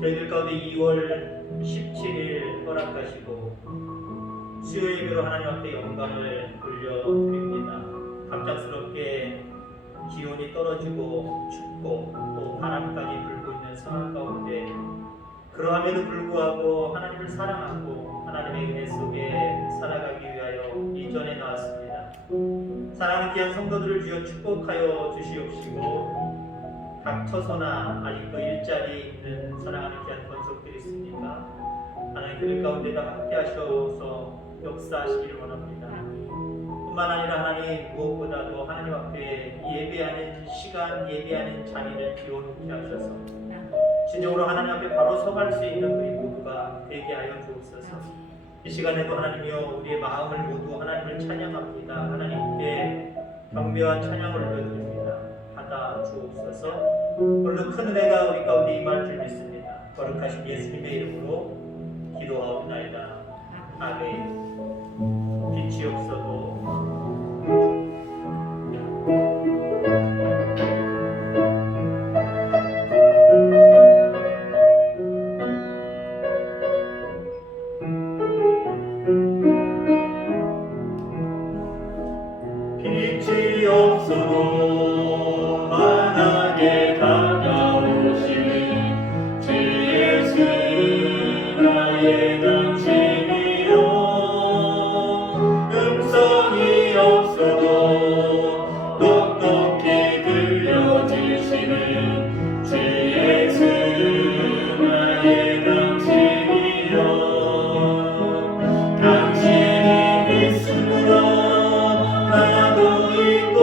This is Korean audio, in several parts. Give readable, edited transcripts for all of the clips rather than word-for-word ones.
저희들 가운데 2월 17일 허락하시고 수요 예배로 하나님 앞에 영광을 돌려드립니다. 갑작스럽게 기온이 떨어지고 춥고 또 바람까지 불고 있는 상황 가운데 그러함에도 불구하고 하나님을 사랑하고 하나님의 은혜 속에 살아가기 위하여 이전에 나왔습니다. 사랑하는 귀한 성도들을 주여 축복하여 주시옵시고 닥쳐서나 아직도 일자리에 있는 사랑하는 귀한 권속들이 있습니까? 하나님 그 가운데다 함께 하셔서 역사하시기를 원합니다. 뿐만 아니라 하나님 무엇보다도 하나님 앞에 예배하는 시간, 예배하는 자리를 비워놓게 하셔서 진정으로 하나님 앞에 바로 서갈 수 있는 우리 모두가 되게 하여 주옵소서. 이 시간에도 하나님이여 우리의 마음을 모두 하나님을 찬양합니다. 하나님께 경배와 찬양을 올려드립니다. 받아 주옵소서. 오늘도 큰 은혜가 우리 가운데 임할 줄 믿습니다. 거룩하신 예수님의 이름으로 기도하옵나이다. 아멘. 빛이 없어도 빛이 없어도 만하게 다가오시는 주 예수 나의 당신이요 음성이 없어도 똑똑히 들려주시는 주 예수 나의 당신이요 당신이 있으므로 나도 있고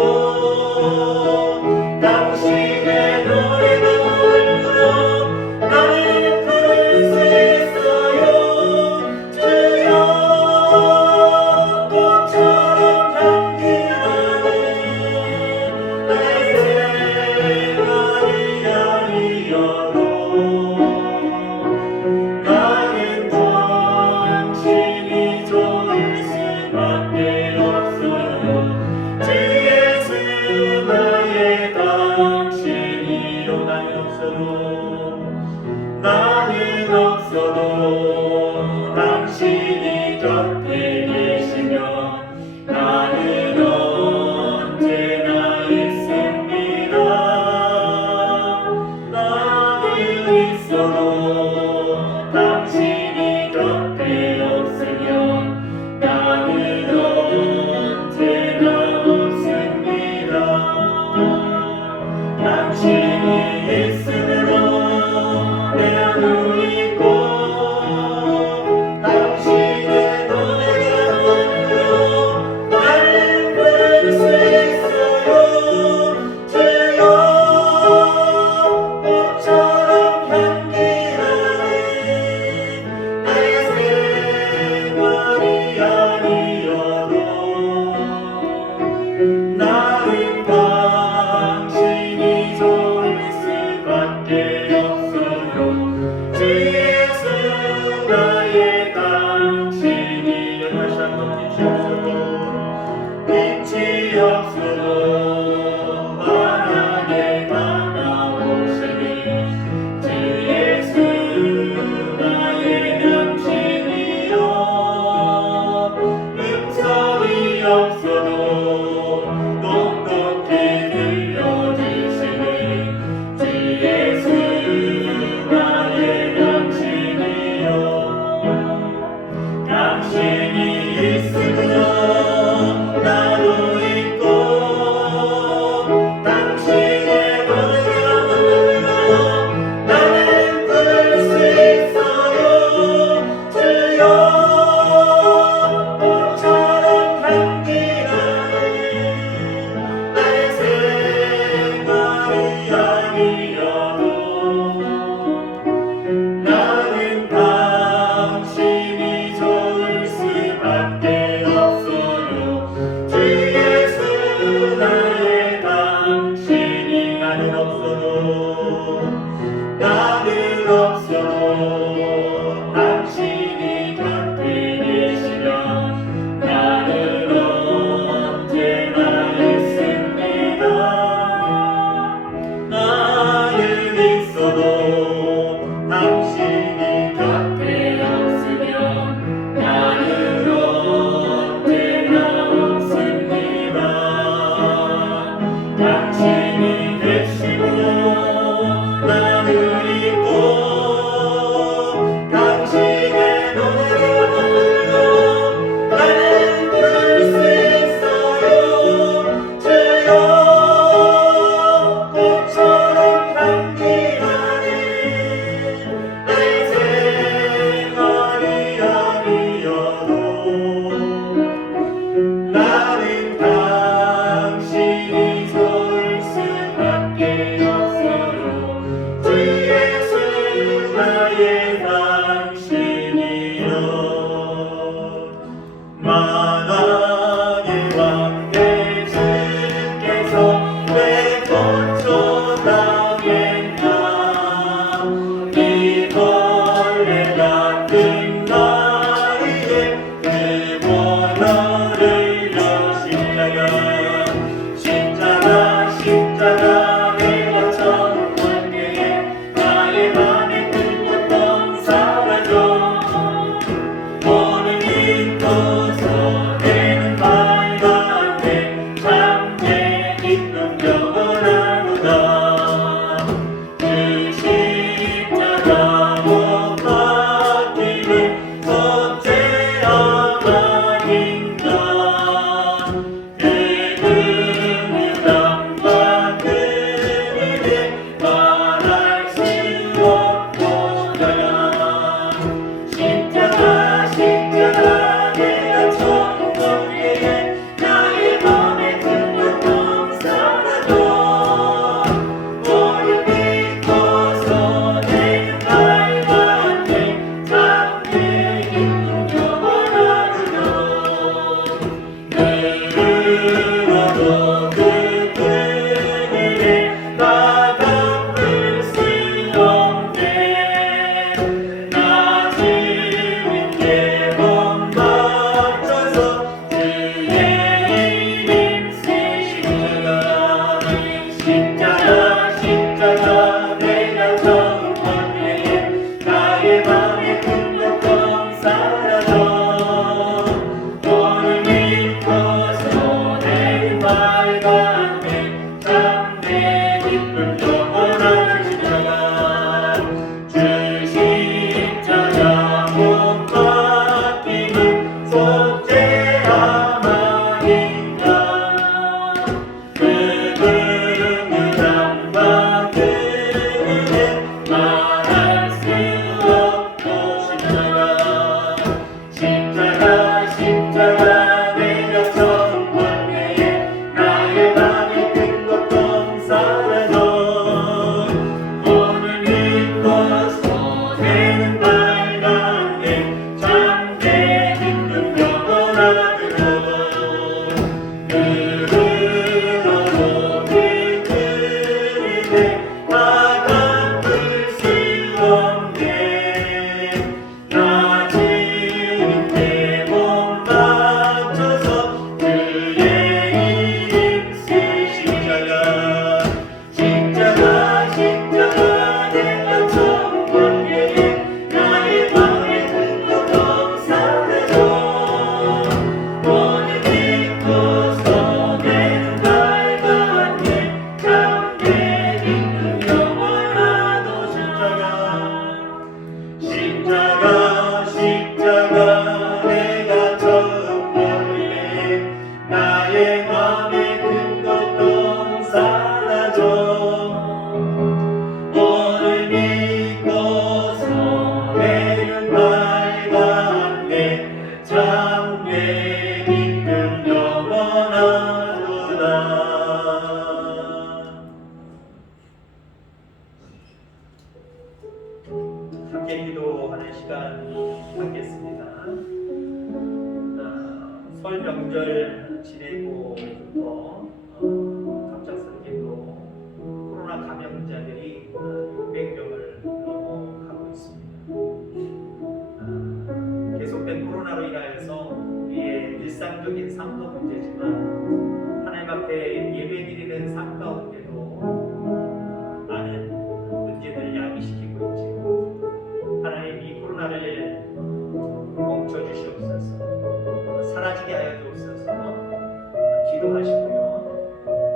당신의 노래를 불러 나는 부를 수 있어요. 주여 꽃처럼 향기나는 나의 생활이 아니어도 나는 당신이 좋을 수밖에 없어요. 주 예수 나의 당신이요 나는 없어도 당신이 곁에 계시면 나는 언제나 있습니다. 나는 있어도 당신이 곁에 없으면 나는 언제나 없습니다. 당신이 있으므로 내가 누리고 당신의 노래가 불러 나를 부를 수 있어요. 주여 꽃처럼 향기나는 나의 생활이 아니어도 나는 당신이 좋을 수밖에 없어요. 주 예수 나의 당신이 다시 한번 빛이 없어도 만하게 다가오시는 주 예수 나의 당신이요 음성이 없어도 똑똑히 들려주시는 주 예수 함께 기도하는 시간 갖겠습니다. 설 명절 지내고부터 갑작스럽게도 코로나 감염자들이 600명을 넘어가고 있습니다. 계속된 코로나로 인하여서 우리의 일상적인 삶도 문제지만 하나님 앞에 예배드리는 삶 가운데도 많은 문제들을 야기시키고 있지요. 하나님 이 코로나를 멈춰주시옵소서, 사라지게 하여 주옵소서 기도하시고요.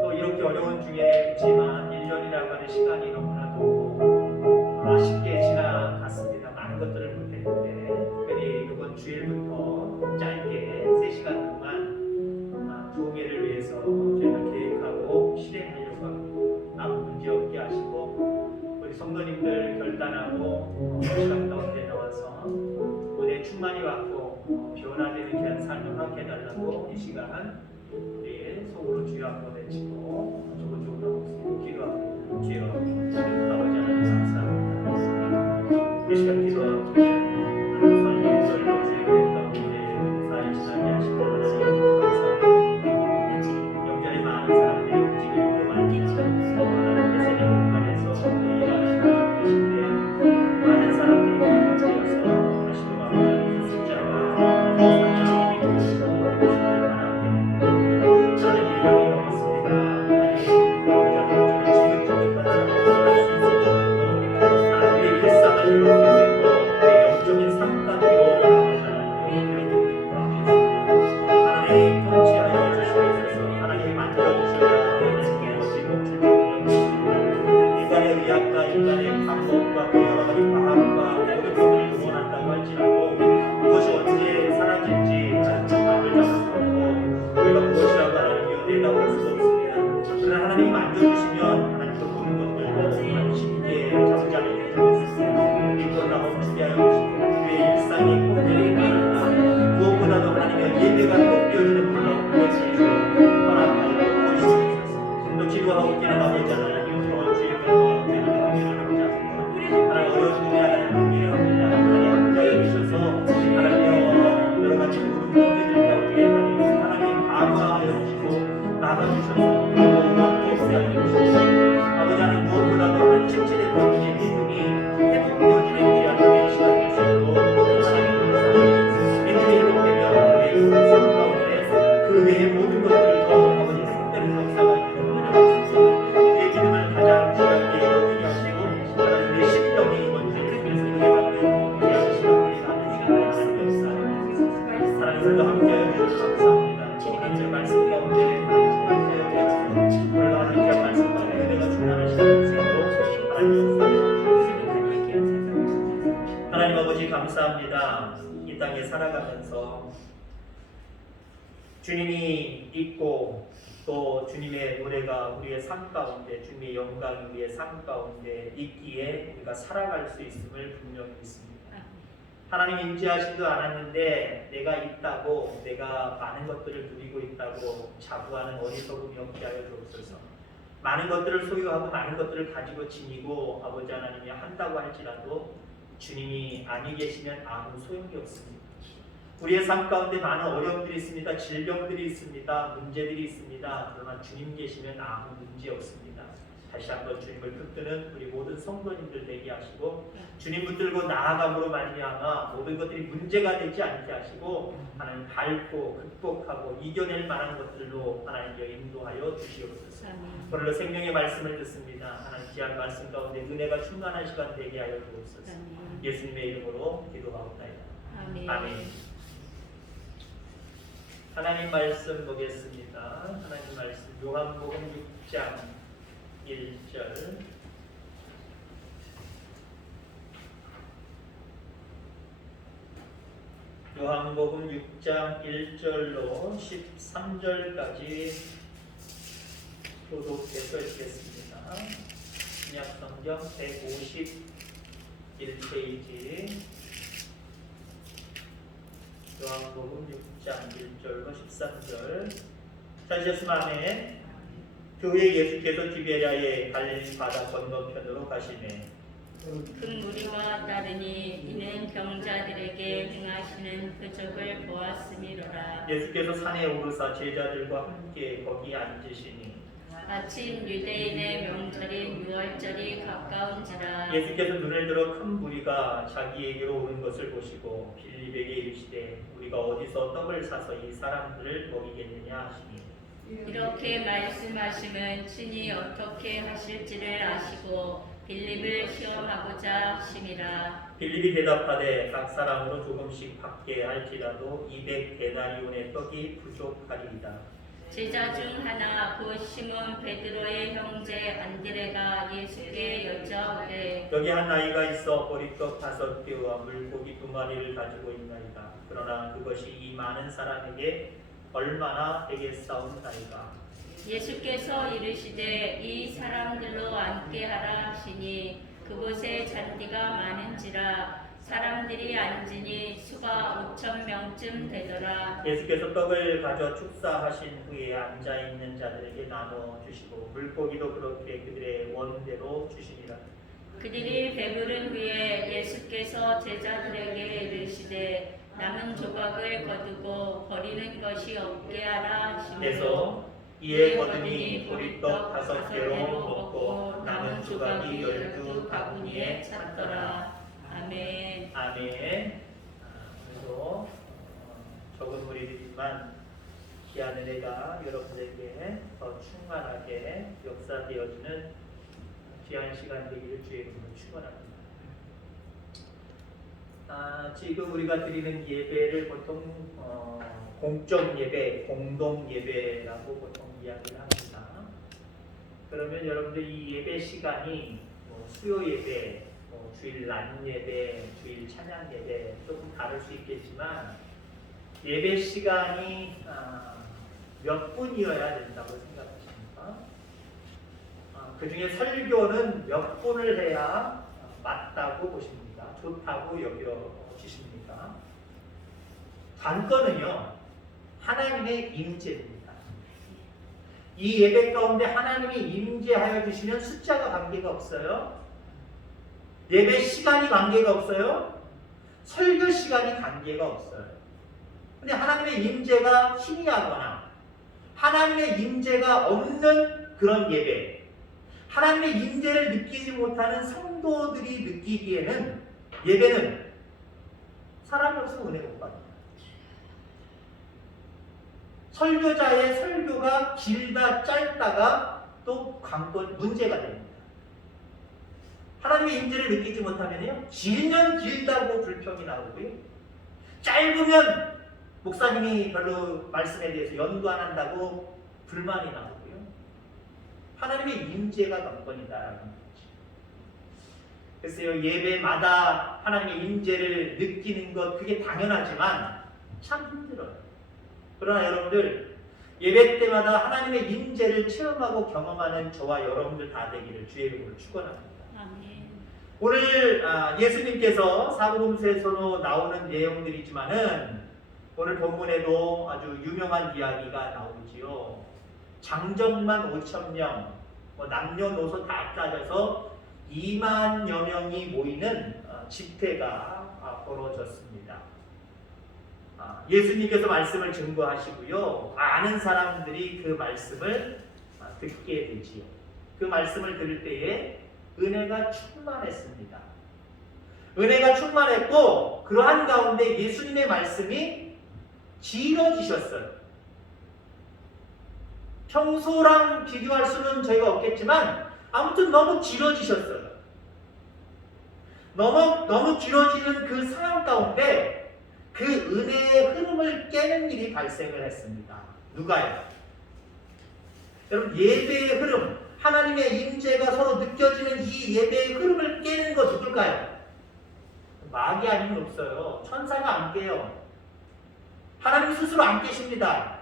또 이렇게 어려운 중에 있지만 1년이라고 하는 시간이 너무나도 아쉽게 지나갔습니다. 많은 것들을 못했는데 특별히 이번 주일부터 짧게 3시간 동안 부흥회를 위해서 저희가 계획하고 실행하려고 합니다. 아무 문제 없게 하시고 우리 성도님들 결단하고 시간 가운데 나와서 은혜 충만히 받고 변화되는 귀한 삶을 허락해달라고 이 시간 우리의 속으로 주여 한번 외치고 조곤조곤하고 기도합니다. 주여 아버지 하나님 감사합니다. 이 시간 기도하고 하나님 설명절로 주의 가운데 사회 지나게 하시고 하나님 감사합니다. 영전에 많은 사람들이 움직이고 많이 하나님의 세계 공간에서 일하시고 계신데 많은 사람들이 되어서 하시고 아버지 숫자와 사람이 되시고 하나님 일령이 넘었습니다. 하나님 지긋지긋한 사람을 수 있을 정도로 하나님의 일상을 이루게 되고 내 영적인 삶까지도 하나님 통치하여 주시옵소서. 하나님이 만들어주셔야 인간의 의학과 인간의 방법과 여러 가지 과학과 모든 것들을 응원한다고 할지라도 그것이 언제 사라질지 감을 잡을 수 없고 우리가 무엇이라고 하나님이여 내다볼 수도 없습니다. 그러나 하나님이 만들어주시면 하나님 그 모든 것들도 하나님 쉽게 잠잠히 해주겠습니다. 이 코로나 멈추게 하여 주시고 우리의 일상이 꽃들이 많으나 무엇보다도 하나님의 예배가 꽃되어지는 놀라운 것을 허락하여 주시옵소서. 또 기도하고 깨어나 아버지 하나님 이번 주에 하나님 어려운 중에 하나님 공개합니다. 하나님 함께 주셔서 하나님 여러 가지 모든 문제들 가운데 하나님 감화하여 주시고 막아주셔서 복수하여 주시고 아버지 하나님 무엇보다도 하나님 침체됐던 우리의 믿음이 회복되어지는 귀한 시간이 될 수 있도록 하나님 감사합니다. 믿음이 회복되면 우리의 모든 삶 가운데 그 외의 모든 것들도 아버지 특별히 역사가 되는 우리의 믿음을 가장 중요하게 여기게 하시고 하나님의 심령이 이번 주에 은혜받는 귀한 시간이 하나님들도 함께하여 주셔서 감사합니다. 하나님의 말씀 가운데 함께하여 주셔서 올라가는 귀한 말씀 가운데 은혜가 충만한 시간이 되도록 하나님 아버지 감사합니다. 이 땅에 살아가면서 주님이 있고 또 주님의 노래가 우리의 삶 가운데 주님의 영광이 우리의 삶 가운데 있기에 우리가 살아갈 수 있음을 분명히 믿습니다. 하나님 임재하지도 않았는데 내가 있다고 내가 많은 것들을 누리고 있다고 자부하는 어리석음이 없게 하여 주옵소서. 많은 것들을 소유하고 많은 것들을 가지고 지니고 아버지 하나님이 한다고 할지라도 주님이 아니 계시면 아무 소용이 없습니다. 우리의 삶 가운데 많은 어려움들이 있습니다. 질병들이 있습니다. 문제들이 있습니다. 그러나 주님 계시면 아무 문제 없습니다. 다시 한번 주님을 붙드는 우리 모든 성도님들 되게 하시고 주님 붙들고 나아감으로 말미암아 모든 것들이 문제가 되지 않게 하시고 하나님 밟고 극복하고 이겨낼 만한 것들로 하나님께 인도하여 주시옵소서. 오늘도 생명의 말씀을 듣습니다. 하나님 귀한 말씀 가운데 은혜가 충만한 시간 되게 하여 주옵소서. 예수님의 이름으로 기도하옵나이다. 아멘. 하나님 말씀 보겠습니다. 하나님 말씀 요한복음 6장 1절 요한복음 6장 1절로 13절까지 교독해서 읽겠습니다. 신약성경 151페이지 요한복음 6장 1절로 13절 찾으셨으면 아멘. 그 후에 예수께서 디베랴의 갈릴리 바다 건너편으로 가시매 큰 무리가 따르니 이는 병자들에게 행하시는 표적을 보았음이로라. 예수께서 산에 오르사 제자들과 함께 거기 앉으시니 마침 유대인의 명절인 유월절이 가까운지라. 예수께서 눈을 들어 큰 무리가 자기에게로 오는 것을 보시고 빌립에게 이르시되 우리가 어디서 떡을 사서 이 사람들을 먹이겠느냐 하시니 이렇게 말씀하시면 친히 어떻게 하실지를 아시고 빌립을 시험하고자 하심이라. 빌립이 대답하되 각 사람으로 조금씩 받게 할지라도 200데나리온의 떡이 부족하리이다. 제자 중 하나 곧 시몬 베드로의 형제 안드레가 예수께 여짜오되 여기 한 아이가 있어 보리떡 5개와 물고기 2마리를 가지고 있나이다. 그러나 그것이 이 많은 사람에게 얼마나 되겠사옵나이까. 예수께서 이르시되 이 사람들로 앉게 하라 하시니 그곳에 잔디가 많은지라 사람들이 앉으니 수가 5,000명쯤 되더라. 예수께서 떡을 가져 축사하신 후에 앉아있는 자들에게 나눠 주시고 물고기도 그렇게 그들의 원대로 주시니라. 그들이 배부른 후에 예수께서 제자들에게 이르시되 남은 조각을 거두고 버리는 것이 없게 하라 하시며 그래서 이에 거두니 보리떡 5개로 먹고 남은 조각이 12바구니에 찼더라. 아멘. 아멘. 오늘도 적은 무리이지만 귀한 은혜가 여러분들에게 더 충만하게 역사되어지는 귀한 시간 되기를 주의 이름으로 축원합니다. 지금 우리가 드리는 예배를 보통 공적 예배, 공동 예배라고 보통 이야기를 합니다. 그러면 여러분들 이 예배 시간이 수요 예배, 주일 낮 예배, 주일 찬양 예배 조금 다를 수 있겠지만 예배 시간이 몇 분이어야 된다고 생각하십니까? 그 중에 설교는 몇 분을 해야 맞다고 보십니까? 좋다고 여겨지십니까? 관건은요, 하나님의 임재입니다. 이 예배 가운데 하나님이 임재하여 주시면 숫자가 관계가 없어요. 예배 시간이 관계가 없어요. 설교 시간이 관계가 없어요. 근데 하나님의 임재가 희미하거나 하나님의 임재가 없는 그런 예배, 하나님의 임재를 느끼지 못하는 성도들이 느끼기에는 예배는 사람이 없으면 은혜가 못 받아요. 설교자의 설교가 길다 짧다가 또 관건 문제가 됩니다. 하나님의 임재를 느끼지 못하면요, 길면 길다고 불평이 나오고요, 짧으면 목사님이 별로 말씀에 대해서 연구 안 한다고 불만이 나오고요. 하나님의 임재가 관건이다라는 거죠. 글쎄요, 예배마다 하나님의 임재를 느끼는 것 그게 당연하지만 참 힘들어요. 그러나 여러분들 예배 때마다 하나님의 임재를 체험하고 경험하는 저와 여러분들 다 되기를 주의 이름으로 축원합니다. 아멘. 오늘 예수님께서 사복음서에서도 나오는 내용들이지만은 오늘 본문에도 아주 유명한 이야기가 나오지요. 장정만 5,000명, 남녀노소 다 따져서 2만여 명이 모이는 집회가 벌어졌습니다. 예수님께서 말씀을 증거하시고요, 많은 사람들이 그 말씀을 듣게 되지요. 그 말씀을 들을 때에 은혜가 충만했습니다. 은혜가 충만했고 그러한 가운데 예수님의 말씀이 길어지셨어요. 평소랑 비교할 수는 저희가 없겠지만 아무튼 너무 길어지셨어요. 너무 길어지는 그 상황 가운데 그 은혜의 흐름을 깨는 일이 발생을 했습니다. 누가요? 여러분, 예배의 흐름, 하나님의 임재가 서로 느껴지는 이 예배의 흐름을 깨는 거 누굴까요? 마귀 아니면 없어요. 천사가 안 깨요. 하나님 스스로 안 깨십니다.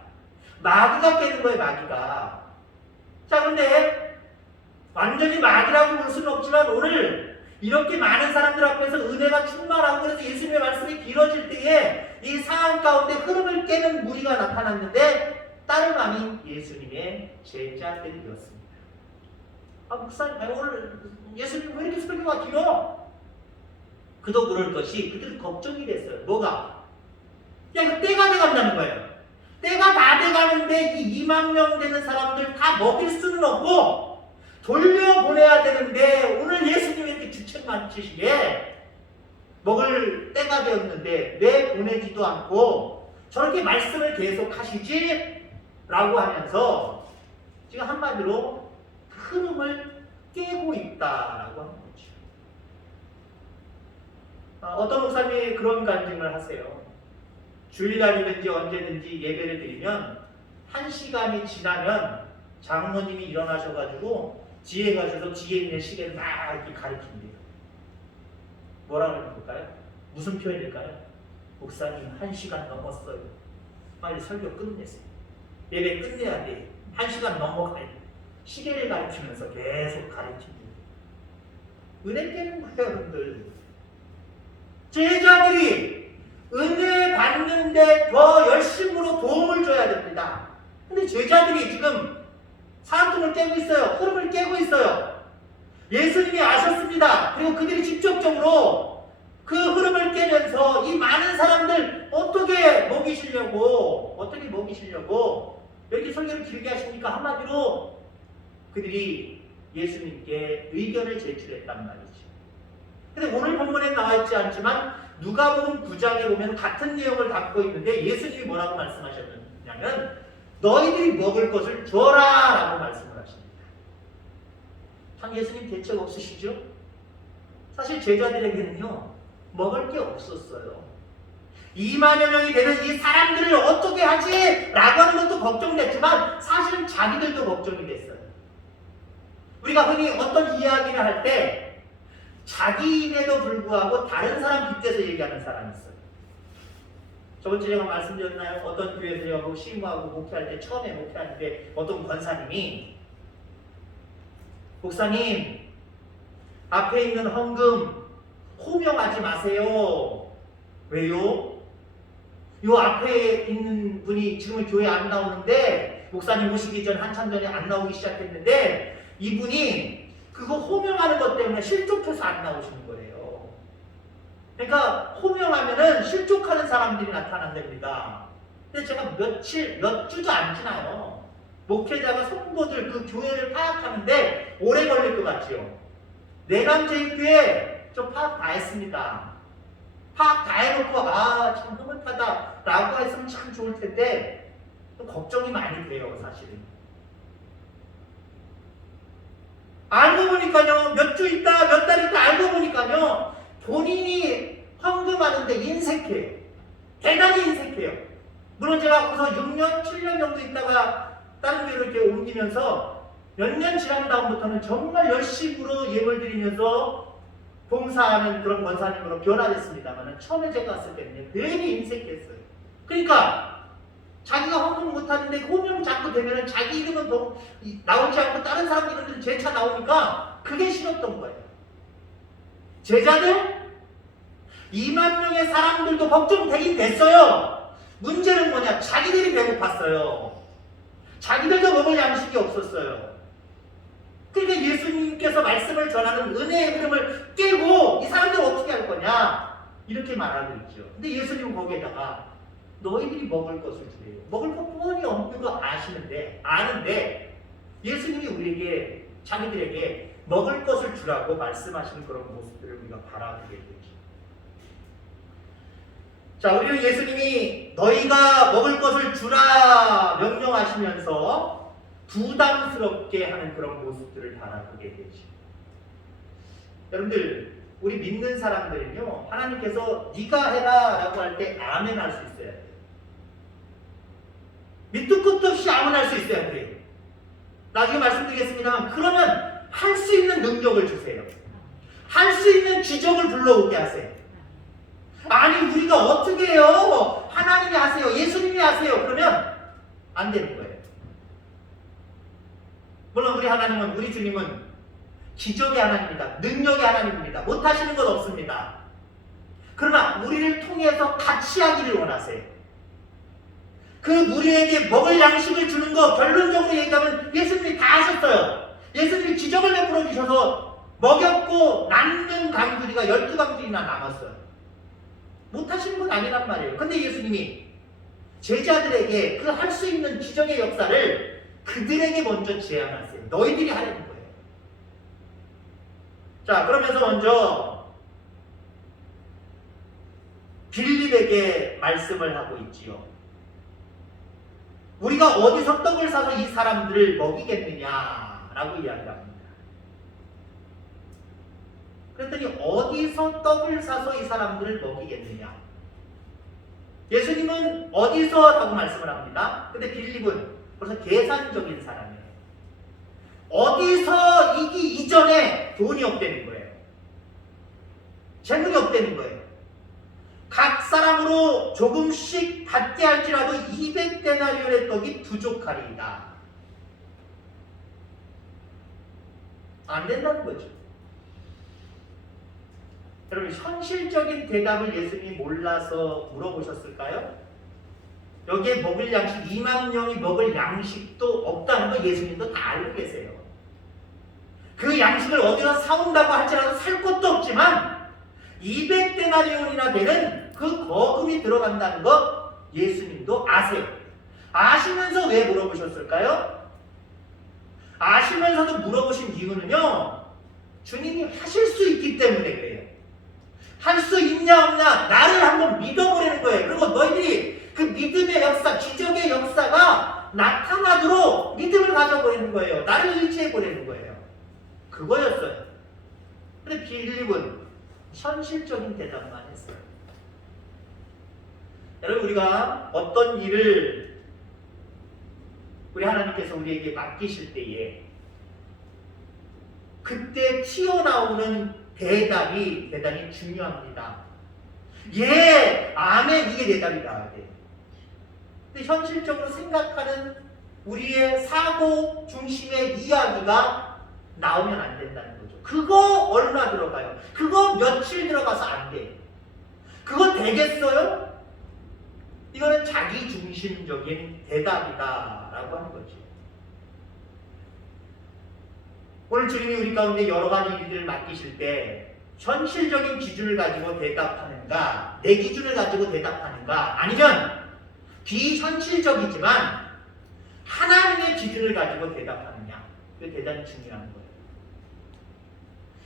마귀가 깨는 거예요, 마귀가. 자, 그런데 완전히 마귀라고 볼 수는 없지만 오늘 이렇게 많은 사람들 앞에서 은혜가 충만하고 그래서 예수님의 말씀이 길어질 때에 이 상황 가운데 흐름을 깨는 무리가 나타났는데 다름 아닌 예수님의 제자들이었습니다. 목사님, 오늘 예수님 왜 이렇게 설교가 길어? 그도 그럴 것이 그들이 걱정이 됐어요. 뭐가? 야, 이거 때가 돼간다는 거예요. 때가 다 돼가는데 이 2만 명 되는 사람들 다 먹일 수는 없고 돌려보내야 되는데 오늘 예수님이 이렇게 주책 맞추시게 먹을 때가 되었는데 왜 보내지도 않고 저렇게 말씀을 계속 하시지? 라고 하면서 지금 한마디로 흐름을 깨고 있다라고 하는 거죠. 어떤 목사님이 그런 간증을 하세요. 주일날이든지 언제든지 예배를 드리면 1시간이 지나면 장로님이 일어나셔가지고 뒤에 가셔서 뒤에 있는 시계를 막 이렇게 가리킨대요. 뭐라 그러는 걸까요? 무슨 표현일까요? 목사님 1시간 넘었어요. 빨리 설교 끝내세요. 예배 끝내야 돼. 1시간 넘어가요. 시계를 가리키면서 계속 가리킵니다. 은혜 깨는 거예요, 여러분들. 제자들이 은혜 받는데 더 열심으로 도움을 줘야 됩니다. 근데 제자들이 지금 사람통을 깨고 있어요. 흐름을 깨고 있어요. 예수님이 아셨습니다. 그리고 그들이 직접적으로 그 흐름을 깨면서 이 많은 사람들 어떻게 먹이시려고 이렇게 설교를 길게 하십니까? 한마디로 그들이 예수님께 의견을 제출했단 말이죠. 근데 오늘 본문에 나와 있지 않지만 누가복음 9장에 보면 같은 내용을 담고 있는데 예수님이 뭐라고 말씀하셨냐면 너희들이 먹을 것을 줘라 라고 말씀을 하십니다. 참 예수님 대책 없으시죠? 사실 제자들에게는요 먹을 게 없었어요. 2만여 명이 되는 이 사람들을 어떻게 하지? 라고 하는 것도 걱정됐지만 사실은 자기들도 걱정이 됐어요. 우리가 흔히 어떤 이야기를 할 때 자기임에도 불구하고 다른 사람 빗대서 얘기하는 사람이 있어요. 저번 주에 제가 말씀드렸나요? 어떤 교회에서 제가 뭐 시임하고 목회할 때 처음에 목회하는데 어떤 권사님이 목사님 앞에 있는 헌금 호명하지 마세요. 왜요? 요 앞에 있는 분이 지금 교회 안 나오는데 목사님 오시기 전 한참 전에 안 나오기 시작했는데 이분이 그거 호명하는 것 때문에 실족해서 안 나오시는 거예요. 그러니까 호명하면은 실족하는 사람들이 나타난답니다. 근데 제가 몇 주도 안 지나요. 목회자가 성도들 그 교회를 파악하는데 오래 걸릴 것 같지요. 내남제일교회 좀 파악 다 했습니다. 파악 다 해놓고 참 흐뭇하다 라고 했으면 참 좋을 텐데 또 걱정이 많이 돼요, 사실은. 알고 보니까요, 몇 주 있다, 몇 달 있다 알고 보니까요, 본인이 헌금하는데 인색해요. 대단히 인색해요. 물론 제가 거기서 6년, 7년 정도 있다가 다른 교회로 이렇게 옮기면서 몇 년 지난 다음부터는 정말 열심으로 예물 드리면서 봉사하는 그런 권사님으로 변화됐습니다만 처음에 제가 왔을 때는 되게 인색했어요. 그러니까 자기가 헌금 못하는데 호명 자꾸 되면 자기 이름은 나오지 않고 다른 사람 이름들은 재차 나오니까 그게 싫었던 거예요. 제자들 2만 명의 사람들도 걱정되긴 됐어요. 문제는 뭐냐? 자기들이 배고팠어요. 자기들도 먹을 양식이 없었어요. 그러니까 예수님께서 말씀을 전하는 은혜의 흐름을 깨고 이 사람들 어떻게 할 거냐? 이렇게 말하고 있죠. 근데 예수님은 거기에다가 너희들이 먹을 것을 주래요. 먹을 것 뻔히 없는 거 아는데 예수님이 우리에게 자기들에게 먹을 것을 주라고 말씀하시는 그런 모습들을 우리가 바라보게 되죠. 자, 우리는 예수님이 너희가 먹을 것을 주라 명령하시면서 부담스럽게 하는 그런 모습들을 바라보게 되죠. 여러분들, 우리 믿는 사람들은요, 하나님께서 네가 해라 라고 할 때 아멘 할 수 있어야 돼요. 밑도 끝도 없이 아멘 할 수 있어야 돼요. 나중에 말씀드리겠습니다만, 그러면 할 수 있는 능력을 주세요. 할 수 있는 기적을 불러오게 하세요. 아니 우리가 어떻게 해요? 하나님이 하세요. 예수님이 하세요. 그러면 안 되는 거예요. 물론 우리 하나님은, 우리 주님은 기적의 하나님입니다. 능력의 하나님입니다. 못하시는 것 없습니다. 그러나 우리를 통해서 같이 하기를 원하세요. 그 무리에게 먹을 양식을 주는 거 결론적으로 얘기하면 예수님이 다 하셨어요. 예수님이 기적을 베풀어 주셔서 먹였고 남는 강두리가 12강두리나 남았어요. 못하신 분 아니란 말이에요. 근데 예수님이 제자들에게 그 할 수 있는 기적의 역사를 그들에게 먼저 제안하세요. 너희들이 하라는 거예요. 자, 그러면서 먼저 빌립에게 말씀을 하고 있지요. 우리가 어디서 떡을 사서 이 사람들을 먹이겠느냐라고 이야기합니다. 그랬더니 어디서 떡을 사서 이 사람들을 먹이겠느냐? 예수님은 어디서라고 말씀을 합니다. 근데 빌립은 벌써 계산적인 사람이에요. 어디서 이기 이전에 돈이 없다는 거예요. 재물이 없다는 거예요. 각 사람으로 조금씩 받게 할지라도 200데나리온의 떡이 부족하리이다. 안 된다는 거죠. 여러분, 현실적인 대답을 예수님이 몰라서 물어보셨을까요? 여기에 먹을 양식, 2만 명이 먹을 양식도 없다는 거 예수님도 다 알고 계세요. 그 양식을 어디서 사온다고 할지라도 살 것도 없지만 200데나리온이나 되는 그 거금이 들어간다는 거 예수님도 아세요. 아시면서 왜 물어보셨을까요? 아시면서도 물어보신 이유는요, 주님이 하실 수 있기 때문에 그래요. 할 수 있냐 없냐 나를 한번 믿어보려는 거예요. 그리고 너희들이 그 믿음의 역사, 기적의 역사가 나타나도록 믿음을 가져보려는 거예요. 나를 의지해보려는 거예요. 그거였어요. 근데 빌립은 현실적인 대답만 했어요. 여러분, 우리가 어떤 일을 우리 하나님께서 우리에게 맡기실 때에 그때 튀어나오는 대답이 대단히 중요합니다. 예, 아멘, 이게 대답이 나와야 돼요. 근데 현실적으로 생각하는 우리의 사고 중심의 이야기가 나오면 안 된다는 거죠. 그거 얼마 들어가요? 그거 며칠 들어가서 안 돼요. 그거 되겠어요? 이거는 자기 중심적인 대답이다라고 하는 거죠. 오늘 주님이 우리 가운데 여러 가지 일들을 맡기실 때 현실적인 기준을 가지고 대답하는가, 내 기준을 가지고 대답하는가, 아니면 비현실적이지만 하나님의 기준을 가지고 대답하느냐, 그게 대단히 중요한 거예요.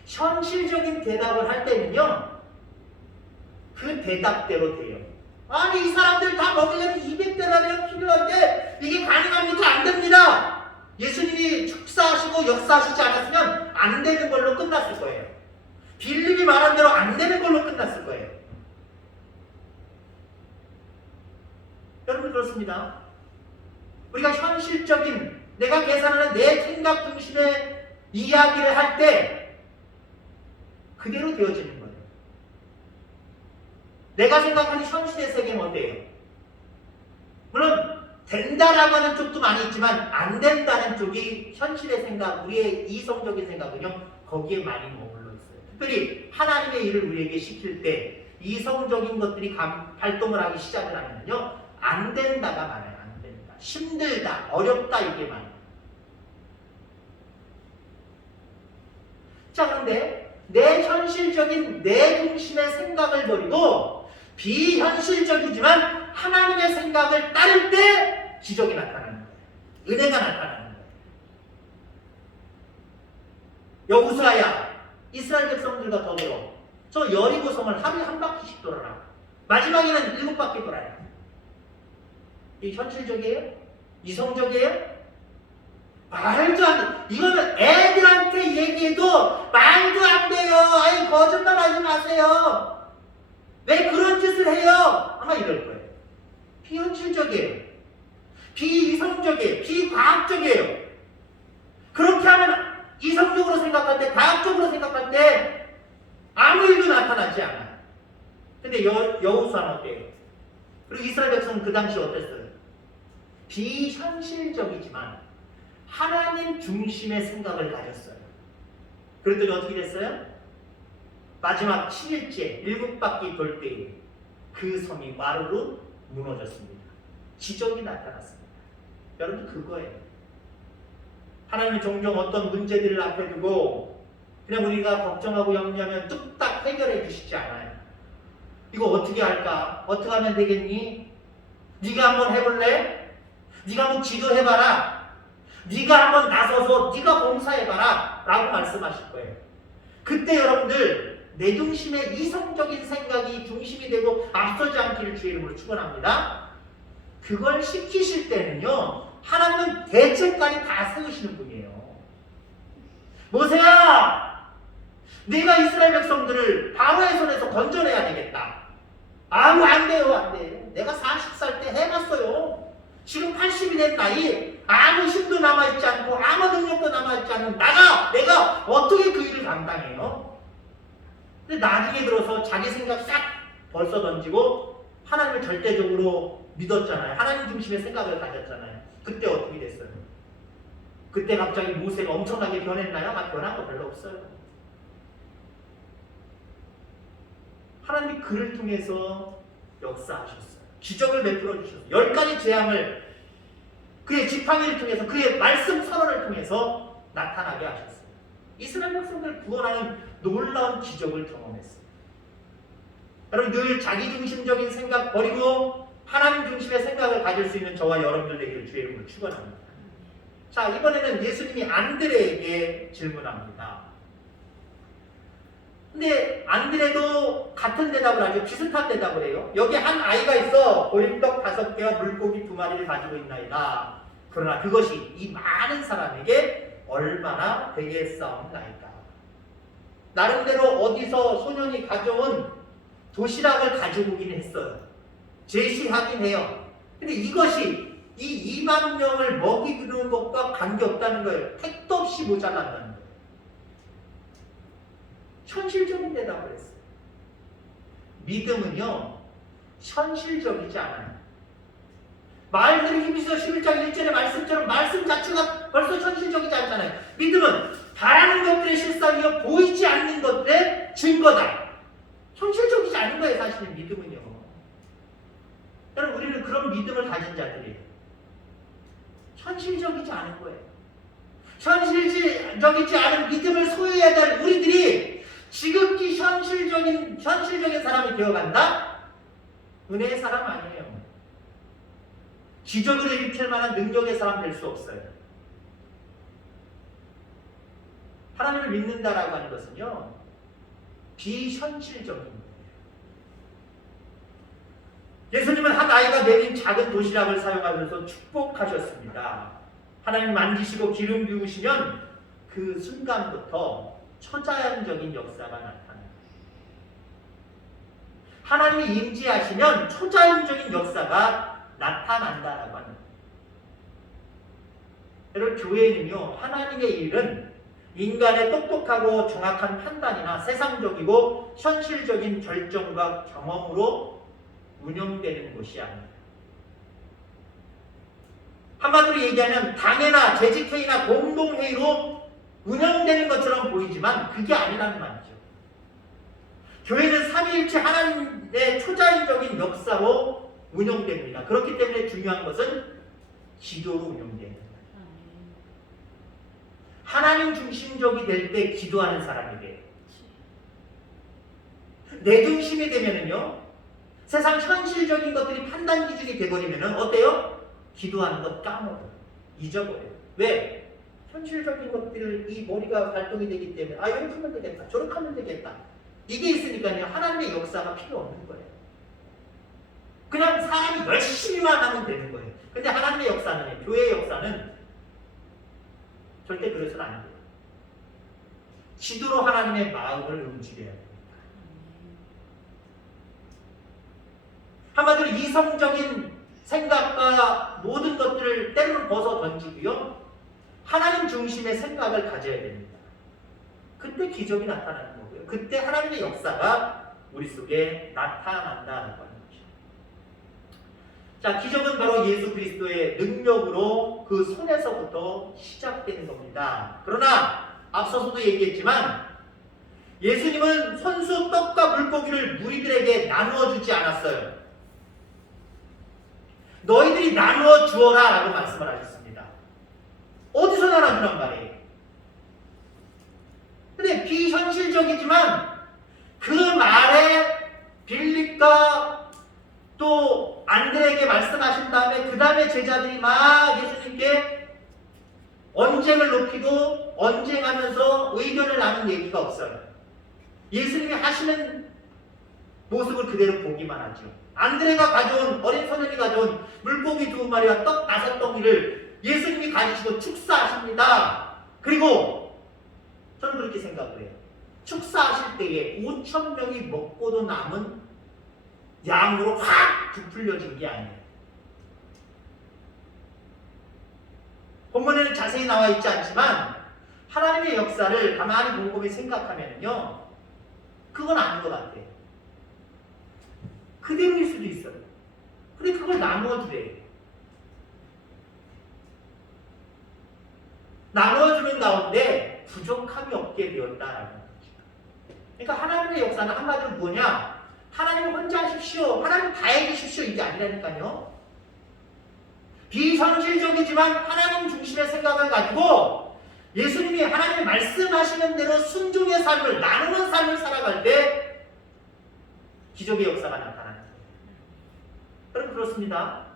현실적인 대답을 할 때는요, 그 대답대로 돼요. 아니, 이 사람들 다 먹으려면 200데나리온 필요한데 이게 가능합니까? 안 됩니다. 예수님이 축사하시고 역사하시지 않았으면 안 되는 걸로 끝났을 거예요. 빌립이 말한 대로 안 되는 걸로 끝났을 거예요. 여러분, 그렇습니다. 우리가 현실적인, 내가 계산하는 내 생각 중심의 이야기를 할 때 그대로 되어지는 거예요. 내가 생각하는 현실의 세계는 어때요? 물론 된다라고 하는 쪽도 많이 있지만 안 된다는 쪽이 현실의 생각, 우리의 이성적인 생각은요, 거기에 많이 머물러 있어요. 특별히 하나님의 일을 우리에게 시킬 때 이성적인 것들이 발동을 하기 시작을 하면요, 안 된다가 많아요. 안 된다, 힘들다, 어렵다, 이게 많아요. 자, 그런데 내 현실적인 내 중심의 생각을 버리고 비현실적이지만 하나님의 생각을 따를 때 기적이 나타나는 거예요. 은혜가 나타나는 거예요. 여호수아야, 이스라엘 백성들과 더불어 저 여리고 성을 하루에 한 바퀴씩 돌아라. 마지막에는 7바퀴 돌아요. 이게 현실적이에요? 이성적이에요? 말도 안 돼. 이거는 애들한테 얘기해도 말도 안 돼요. 아이, 거짓말 하지 마세요. 왜 그런 짓을 해요? 아마 이럴 거예요. 비현실적이에요. 비이성적이에요. 비과학적이에요. 그렇게 하면 이성적으로 생각할 때, 과학적으로 생각할 때 아무 일도 나타나지 않아요. 근데 여호수아는 어때요? 그리고 이스라엘 백성은 그 당시 어땠어요? 비현실적이지만 하나님 중심의 생각을 가졌어요. 그랬더니 어떻게 됐어요? 마지막 7일째 7바퀴 돌 때에 그 성이 와르르 무너졌습니다. 기적이 나타났습니다. 여러분, 그거예요. 하나님이 종종 어떤 문제들을 앞에 두고 그냥 우리가 걱정하고 염려하면 뚝딱 해결해 주시지 않아요. 이거 어떻게 할까? 어떻게 하면 되겠니? 네가 한번 해볼래? 네가 한번 기도해봐라. 네가 한번 나서서 네가 봉사해봐라 라고 말씀하실 거예요. 그때 여러분들 내 중심의 이성적인 생각이 중심이 되고 앞서지 않기를 주의 이름으로 축원합니다. 그걸 시키실 때는요, 하나님은 대책까지 다 세우시는 분이에요. 모세야, 네가 이스라엘 백성들을 바로의 손에서 건져내야 되겠다. 아무 안 돼요, 안 돼. 내가 40살 때 해봤어요. 지금 80이 된 나이, 아무 힘도 남아있지 않고 아무 능력도 남아있지 않은 내가 어떻게 그 일을 감당해요? 근데 나중에 들어서 자기 생각 싹 벌써 던지고 하나님을 절대적으로 믿었잖아요. 하나님 중심의 생각을 가졌잖아요. 그때 어떻게 됐어요? 그때 갑자기 모세가 엄청나게 변했나요? 변한 거 별로 없어요. 하나님이 그를 통해서 역사하셨어요. 기적을 베풀어 주셨어요. 10가지 재앙을 그의 지팡이를 통해서, 그의 말씀 선언을 통해서 나타나게 하셨어요. 이스라엘 백성들을 구원하는 놀라운 기적을 경험했어요. 여러분, 늘 자기중심적인 생각 버리고 하나님 중심의 생각을 가질 수 있는 저와 여러분들 되기를 주의 이름으로 축원합니다. 자, 이번에는 예수님이 안드레에게 질문합니다. 근데 안드레도 같은 대답을 하죠. 비슷한 대답을 해요. 여기 한 아이가 있어 보리떡 5개와 물고기 2마리를 가지고 있나이다. 그러나 그것이 이 많은 사람에게 얼마나 되겠사옵나이까. 나름대로 어디서 소년이 가져온 도시락을 가지고 오긴 했어요. 제시하긴 해요. 근데 이것이 이 2만 명을 먹이는 것과 관계없다는 거예요. 택도 없이 모자란다는 거예요. 현실적인 대답을 했어요. 믿음은요, 현실적이지 않아요. 말들이 히브리서 11장 1절의 말씀처럼 말씀 자체가 벌써 현실적이지 않잖아요. 믿음은 바라는 것들의 실상이요 보이지 않는 것들의 증거다. 현실적이지 않은 거예요, 사실은 믿음은요. 여러분, 우리는 그런 믿음을 가진 자들이에요. 현실적이지 않은 거예요. 현실적이지 않은 믿음을 소유해야 될 우리들이 지극히 현실적인 사람이 되어간다? 은혜의 사람 아니에요. 기적을 일으킬 만한 능력의 사람 될 수 없어요. 하나님을 믿는다라고 하는 것은요, 비현실적인 거예요. 예수님은 한 아이가 내린 작은 도시락을 사용하면서 축복하셨습니다. 하나님 만지시고 기름 부으시면 그 순간부터 초자연적인 역사가 나타나요. 하나님이 임재하시면 초자연적인 역사가 나타난다라고 하는 거예요. 여러분, 교회는요, 하나님의 일은 인간의 똑똑하고 정확한 판단이나 세상적이고 현실적인 결정과 경험으로 운영되는 것이 아닙니다. 한마디로 얘기하면 당회나 재직회의나 공동회의로 운영되는 것처럼 보이지만 그게 아니라는 말이죠. 교회는 삼위일체 하나님의 초자연적인 역사로 운영됩니다. 그렇기 때문에 중요한 것은 기도로 운영됩니다. 하나님 중심적이 될 때 기도하는 사람에게, 내 중심이 되면은요, 세상 현실적인 것들이 판단 기준이 되버리면은 어때요? 기도하는 것 까먹어요. 잊어버려요. 왜? 현실적인 것들을 이 머리가 발동이 되기 때문에 이렇게 하면 되겠다, 저렇게 하면 되겠다, 이게 있으니까요, 하나님의 역사가 필요 없는 거예요. 그냥 사람이 열심히만 하면 되는 거예요. 근데 하나님의 역사는, 교회의 역사는 절대 그래서는 안 돼요. 기도로 하나님의 마음을 움직여야 돼요. 한마디로 이성적인 생각과 모든 것들을 때로는 벗어 던지고요, 하나님 중심의 생각을 가져야 됩니다. 그때 기적이 나타나는 거고요. 그때 하나님의 역사가 우리 속에 나타난다는 거죠. 자, 기적은 바로 예수 그리스도의 능력으로 그 손에서부터 시작되는 겁니다. 그러나 앞서서도 얘기했지만 예수님은 손수 떡과 물고기를 무리들에게 나누어 주지 않았어요. 너희들이 나누어 주어라 라고 말씀을 하셨습니다. 어디서 나눠주란 말이에요? 근데 비현실적이지만 그 말에 빌립과 또 안드레에게 말씀하신 다음에 그 다음에 제자들이 막 예수님께 언쟁을 높이고 언쟁하면서 의견을 나눈 얘기가 없어요. 예수님이 하시는 모습을 그대로 보기만 하죠. 안드레가 가져온, 어린 소년이 가져온 물고기 2마리와 떡 5덩이를 예수님이 가지시고 축사하십니다. 그리고 저는 그렇게 생각을 해요. 축사하실 때에 5,000명이 먹고도 남은 양으로 확 부풀려진 게 아니에요. 본문에는 자세히 나와 있지 않지만 하나님의 역사를 가만히 곰곰이 생각하면요, 그건 아닌 것 같아요. 그대로일 수도 있어요. 근데 그걸 나누어주래요. 나누어주는 가운데 부족함이 없게 되었다라는 거죠. 그러니까 하나님의 역사는 한마디로 뭐냐? 하나님 혼자 하십시오. 하나님 다 해주십시오. 이게 아니라니까요. 비현실적이지만 하나님 중심의 생각을 가지고 예수님이 하나님이 말씀하시는 대로 순종의 삶을, 나누는 삶을 살아갈 때 기적의 역사가 나타나는 거예요. 여러분 그렇습니다.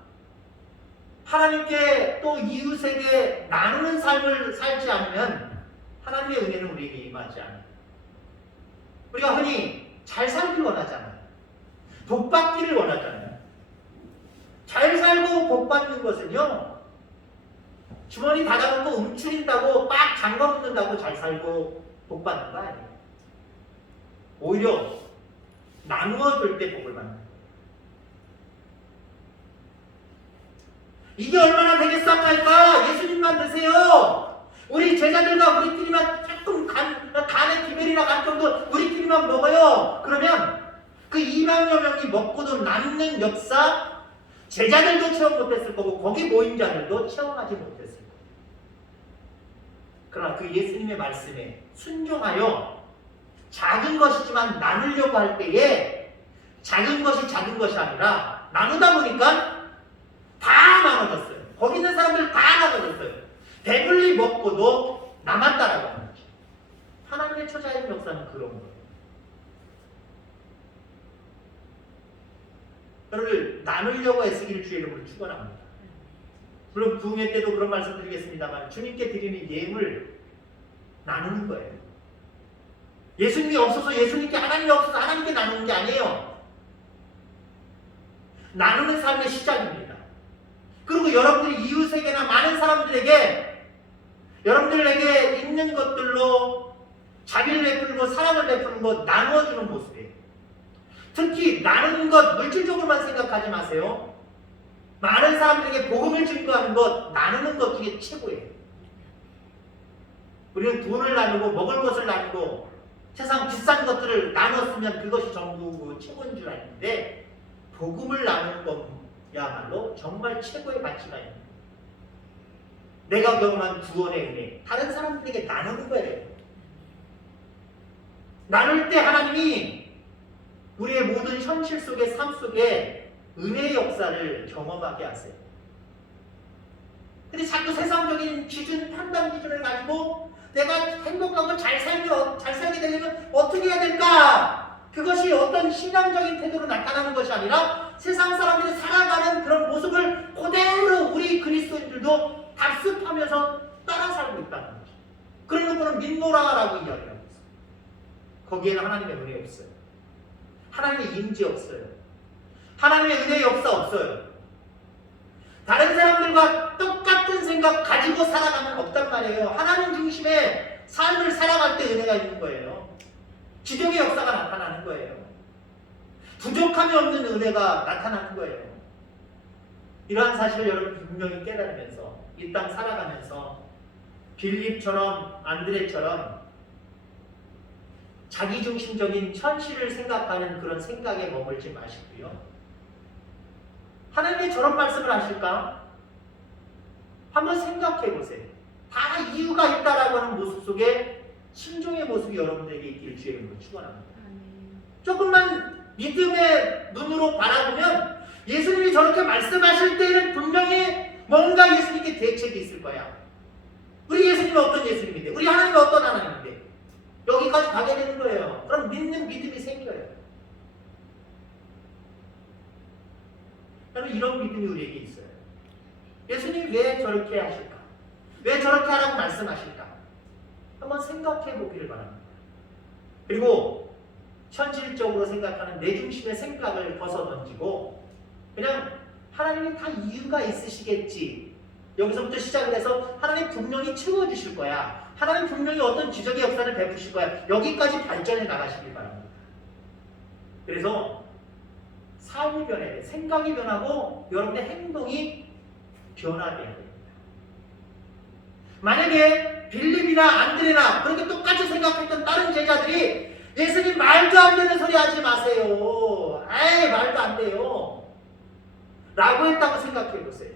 하나님께 또 이웃에게 나누는 삶을 살지 않으면 하나님의 은혜는 우리에게 임하지 않아요. 우리가 흔히 잘 살기를 원하잖아요. 복 받기를 원하잖아요. 잘 살고 복 받는 것은요, 주머니 닫아놓고 움츠린다고 빡 잠궈붙는다고 잘 살고 복 받는 거 아니에요. 오히려 나누어 줄 때 복을 받는 거예요. 이게 얼마나 되겠습니까? 예수님만 드세요. 우리 제자들과 우리끼리만 조금 간에 기별이나 간 정도 우리끼리만 먹어요. 그러면 그 2만여 명이 먹고도 남는 역사, 제자들도 체험 못했을 거고 거기 모인 자들도 체험하지 못했을 거예요. 그러나 그 예수님의 말씀에 순종하여 작은 것이지만 나누려고 할 때에 작은 것이 아니라 나누다 보니까 다 나눠졌어요. 거기 있는 사람들 다 나눠졌어요. 배불리 먹고도 남았다라고 하는 거죠. 하나님의 초자의 역사는 그런 거예요. 여러분 나누려고 애쓰기를 주의 이름으로 축원합니다. 물론 부흥회 때도 그런 말씀 드리겠습니다만 주님께 드리는 예물 나누는 거예요. 예수님이 없어서 예수님께, 하나님이 없어서 하나님께 나누는 게 아니에요. 나누는 삶의 시작입니다. 그리고 여러분들이 이웃에게나 많은 사람들에게 여러분들에게 있는 것들로 자비를 베풀고 사랑을 베푸는 것, 나누어주는 모습이에요. 특히 나누는 것 물질적으로만 생각하지 마세요. 많은 사람들에게 복음을 증거하는 것, 나누는 것 중에 최고예요. 우리는 돈을 나누고 먹을 것을 나누고 세상 비싼 것들을 나눴으면 그것이 전부 최고인 줄 아는데, 복음을 나누는 것야말로 정말 최고의 가치가 있는 거예요. 내가 경험한 구원의 은혜, 다른 사람들에게 나누는 거예요. 나눌 때 하나님이 우리의 모든 현실 속의 삶 속에 은혜의 역사를 경험하게 하세요. 근데 자꾸 세상적인 기준, 판단 기준을 가지고 내가 행복하고 잘 살게 되려면 어떻게 해야 될까? 그것이 어떤 신앙적인 태도로 나타나는 것이 아니라 세상 사람들이 살아가는 그런 모습을 그대로 우리 그리스도인들도 답습하면서 따라 살고 있다는 거죠. 그런 것들은 민노라라고 이야기하고 있어요. 거기에는 하나님의 은혜 없어요. 하나님의 임재 없어요. 하나님의 은혜의 역사 없어요. 다른 사람들과 똑같은 생각 가지고 살아가면 없단 말이에요. 하나님 중심의 삶을 살아갈 때 은혜가 있는 거예요. 기적의 역사가 나타나는 거예요. 부족함이 없는 은혜가 나타나는 거예요. 이러한 사실을 여러분 분명히 깨달으면서 이 땅 살아가면서 빌립처럼 안드레처럼 자기중심적인 현실을 생각하는 그런 생각에 머물지 마시고요. 하나님이 저런 말씀을 하실까? 한번 생각해 보세요. 다 이유가 있다라고 하는 모습 속에 순종의 모습이 여러분들에게 있기를 주의 이름으로 축원합니다. 조금만 믿음의 눈으로 바라보면 예수님이 저렇게 말씀하실 때는 분명히 뭔가 예수님께 대책이 있을 거야. 우리 예수님은 어떤 예수님인데? 우리 하나님은 어떤 하나님인데? 여기까지 가게 되는 거예요. 그럼 믿는 믿음이 생겨요. 여러분 이런 믿음이 우리에게 있어요. 예수님이 왜 저렇게 하실까? 왜 저렇게 하라고 말씀하실까? 한번 생각해 보기를 바랍니다. 그리고 현실적으로 생각하는 내 중심의 생각을 벗어던지고 그냥 하나님이 다 이유가 있으시겠지. 여기서부터 시작을 해서 하나님 분명히 채워주실 거야. 하나님 분명히 어떤 기적의 역사를 베푸실 거야. 여기까지 발전해 나가시길 바랍니다. 그래서 삶이 변해야 돼. 생각이 변하고 여러분의 행동이 변화돼야 됩니다. 만약에 빌립이나 안드레나 그렇게 똑같이 생각했던 다른 제자들이 예수님 말도 안 되는 소리 하지 마세요. 에이 말도 안 돼요. 라고 했다고 생각해 보세요.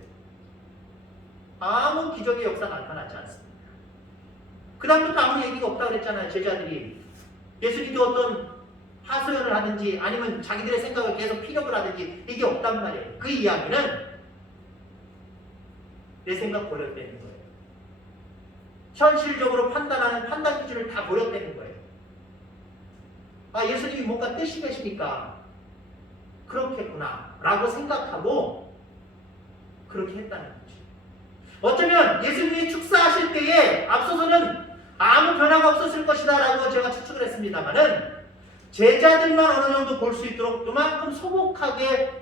아무 기적의 역사 나타나지 않습니다. 그 다음부터 아무 얘기가 없다고 그랬잖아요. 제자들이. 예수님도 어떤 하소연을 하든지 아니면 자기들의 생각을 계속 피력을 하든지 이게 없단 말이에요. 그 이야기는 내 생각 버렸다는 거예요. 현실적으로 판단하는 판단 기준을 다 버렸다는 거예요. 아, 예수님이 뭔가 뜻이 계시니까 그렇겠구나 라고 생각하고 그렇게 했다는 거죠. 어쩌면 예수님이 축사하실 때에 앞서서는 아무 변화가 없었을 것이다 라고 제가 추측을 했습니다만은 제자들만 어느 정도 볼 수 있도록 그만큼 소복하게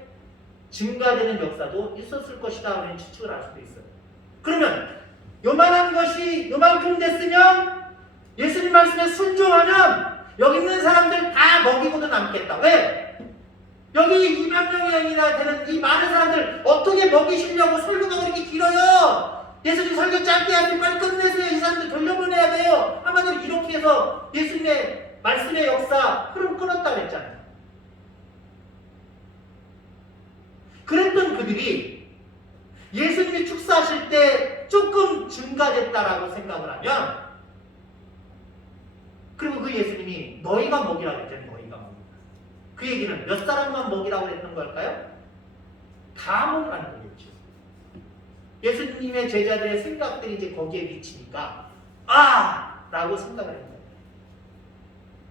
증가되는 역사도 있었을 것이다 라는 추측을 할 수도 있어요. 그러면 요만한 것이 요만큼 됐으면 예수님 말씀에 순종하면 여기 있는 사람들 다 먹이고도 남겠다. 왜? 여기 2만 명이나 되는 이 많은 사람들 어떻게 먹이시려고 설교가 그렇게 길어요? 예수님 설교 짧게 하지 빨리 끝내세요. 이 사람들 돌려보내야 돼요. 한마디로 이렇게 해서 예수님의 말씀의 역사 흐름 끊었다 그랬잖아요. 그랬던 그들이 예수님이 축사하실 때 조금 증가됐다라고 생각을 하면 그리고 그 예수님이 너희가 먹이라고 했잖아요. 너희가 먹이라. 그 얘기는 몇 사람만 먹이라고 했던 걸까요? 다 먹이라는 거겠죠. 예수님의 제자들의 생각들이 이제 거기에 미치니까 아! 라고 생각을 했는 거예요.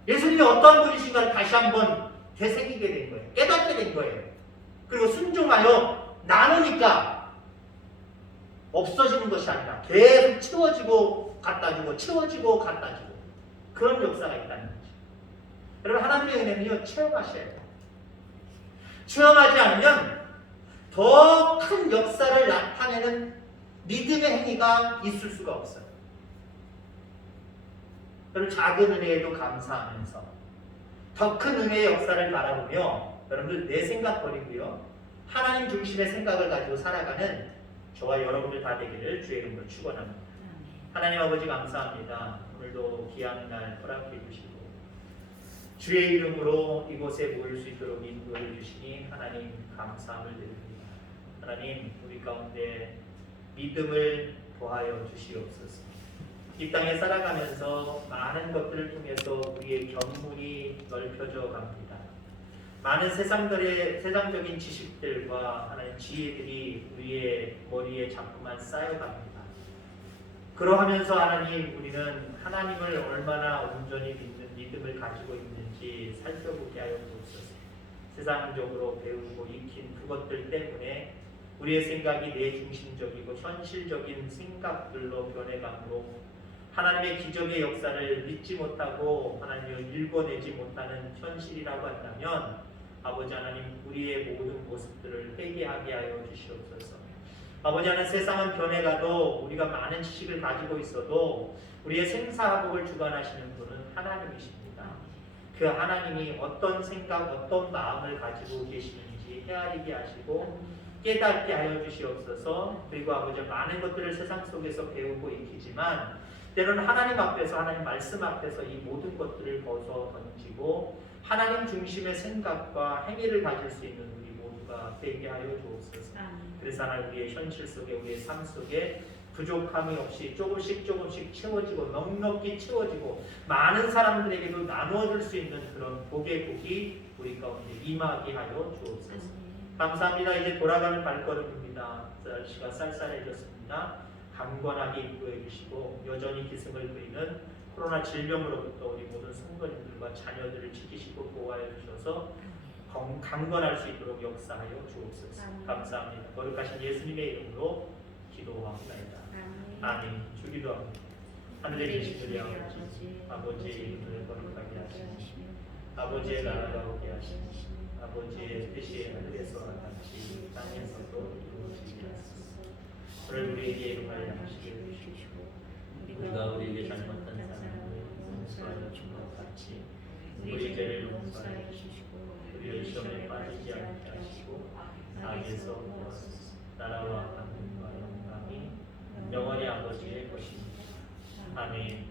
예수님이 어떤 분이신가를 다시 한번 되새기게 된 거예요. 깨닫게 된 거예요. 그리고 순종하여 나누니까 없어지는 것이 아니라 계속 채워지고 갖다 주고 채워지고 갖다 주고 그런 역사가 있다는 거죠. 여러분 하나님의 은혜는요 체험하셔야 돼요. 체험하지 않으면 더 큰 역사를 나타내는 믿음의 행위가 있을 수가 없어요. 여러분 작은 은혜에도 감사하면서 더 큰 은혜의 역사를 바라보며 여러분들 내 생각 버리고요 하나님 중심의 생각을 가지고 살아가는 저와 여러분들 다 되기를 주의 이름으로 축원합니다. 하나님 아버지 감사합니다. 오늘도 귀한 날 허락해 주시고 주의 이름으로 이곳에 모일 수 있도록 인도해 주시니 하나님 감사함을 드립니다. 하나님 우리 가운데 믿음을 더하여 주시옵소서. 이 땅에 살아가면서 많은 것들을 통해서 우리의 견문이 넓혀져 갑니다. 많은 세상적인 지식들과 하나님 지혜들이 우리의 머리에 자꾸만 쌓여갑니다. 그러하면서 하나님 우리는 하나님을 얼마나 온전히 믿는 믿음을 가지고 있는지 살펴보게 하여 주옵소서. 세상적으로 배우고 익힌 그것들 때문에 우리의 생각이 내중심적이고 현실적인 생각들로 변해가므로 하나님의 기적의 역사를 믿지 못하고 하나님을 읽어내지 못하는 현실이라고 한다면 아버지 하나님 우리의 모든 모습들을 회개하게 하여 주시옵소서. 아버지 하나님 세상은 변해가도 우리가 많은 지식을 가지고 있어도 우리의 생사화복을 주관하시는 분은 하나님이십니다. 그 하나님이 어떤 생각 어떤 마음을 가지고 계시는지 헤아리게 하시고 깨닫게 하여 주시옵소서. 그리고 아버지 많은 것들을 세상 속에서 배우고 익히지만 때로는 하나님 앞에서 하나님 말씀 앞에서 이 모든 것들을 벗어 던지고 하나님 중심의 생각과 행위를 가질 수 있는 우리 모두가 되게 하여 주옵소서. 그래서 하나님 우리의 현실 속에 우리의 삶 속에 부족함이 없이 조금씩 채워지고 넉넉히 채워지고 많은 사람들에게도 나누어줄 수 있는 그런 복의 복이 우리 가운데 임하게 하여 주옵소서. 감사합니다. 이제 돌아가는 발걸음입니다. 날씨가 쌀쌀해졌습니다. 강건하게 입구해 주시고 여전히 기승을 부리는 코로나 질병으로부터 우리 모든 성도님들과 자녀들을 지키시고 보호하여 주셔서 강건할 수 있도록 역사하여 주옵소서. 감사합니다. 거룩하신 예수님의 이름으로 기도합니다. 아멘. 주기도합니다. 하늘에 계신 우리 아버지, 아버지의 이름을 거룩하게 하시고 아버지의 나라가 오게 하시고 아버지의 뜻이 하늘에서와 같이 땅에서도 이루어지게 하소서. 오늘 우리에게 일용할 양식을 주시고 우리가 우리에게 잘못한 사람을 용서하여 준 것 같이 우리 죄를 용서하여 주시고 우리를 시험에 빠지지 않게 하시고 악에서 구하소서. 나라와 강림과 영광이 영원히 아버지의 것입니다. 아멘.